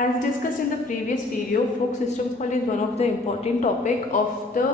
As discussed in the previous video, fork system call is one of the important topic of the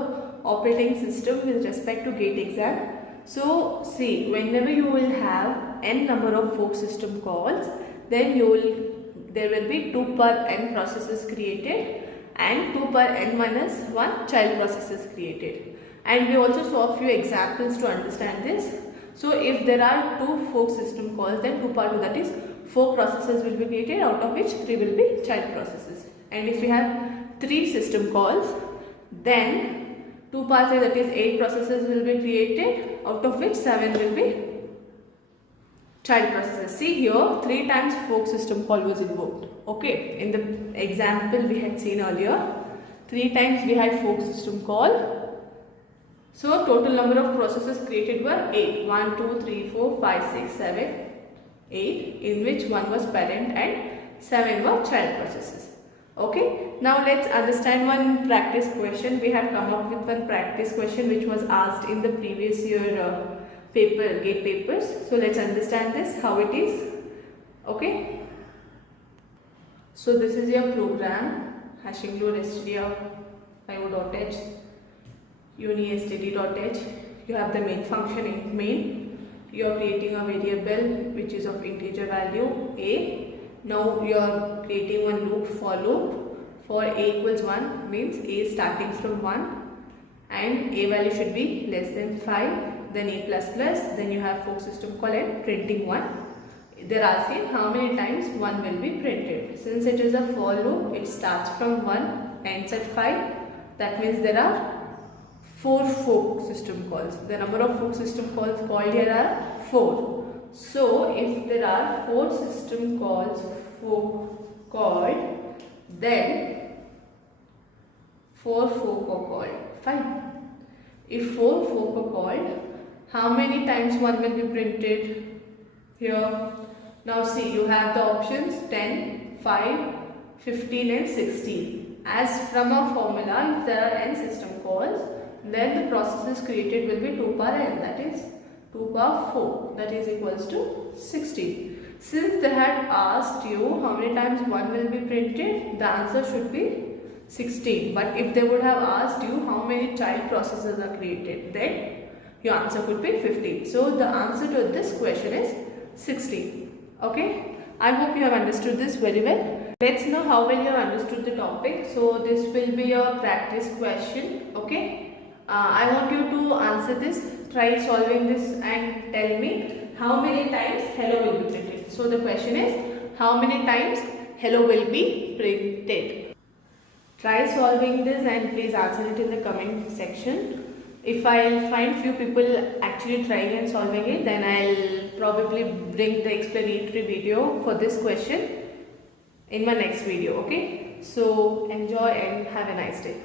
operating system with respect to GATE exam. So see, whenever you will have n number of fork system calls, then there will be 2 per n processes created and 2 per n minus 1 child processes created. And we also saw a few examples to understand this. So if there are 2 fork system calls, then 2 per 2, that is 4 processes will be created, out of which 3 will be child processes. And if we have 3 system calls, then 2 per 3, that is 8 processes will be created, out of which 7 will be child processes. See here, 3 times fork system call was invoked. Okay, in the example we had seen earlier, 3 times we had fork system call. So total number of processes created were 8. 1, 2, 3, 4, 5, 6, 7, 8, in which 1 was parent and 7 were child processes. Okay, now let's understand one practice question. We had come up with one practice question which was asked in the previous year GATE papers. So let's understand this, how it is. Okay, so this is your program, hash include stdio io.h uni.std.h. you have the main function in main. You are creating a variable which is of integer value a. Now you are creating one loop, for loop. For a equals 1 means a is starting from 1 and a value should be less than 5, then a plus plus, then you have fork system call and printing 1. They are asking how many times 1 will be printed. Since it is a for loop, it starts from 1, ends at 5. That means there are 4 fork system calls. The number of fork system calls called here are 4. So if there are 4 system calls fork called, then 4 fork are called. Fine. If 4 fork are called, how many times 1 will be printed? Here. Now see, you have the options 10, 5, 15 and 16. As from a formula, if there are n system calls, then the processes created will be 2 per n, that is 2 per 4, that is equals to 16. Since they had asked you how many times 1 will be printed, the answer should be 16. But if they would have asked you how many child processes are created, then your answer could be 15. So the answer to this question is 16. Okay, I hope you have understood this very well. Let's know how well you have understood the topic. So this will be your practice question. Okay. I want you to answer this, try solving this and tell me how many times hello will be printed. So the question is, how many times hello will be printed? Try solving this and please answer it in the comment section. If I find few people actually trying and solving it, then I'll probably bring the explanatory video for this question in my next video. Okay, so enjoy and have a nice day.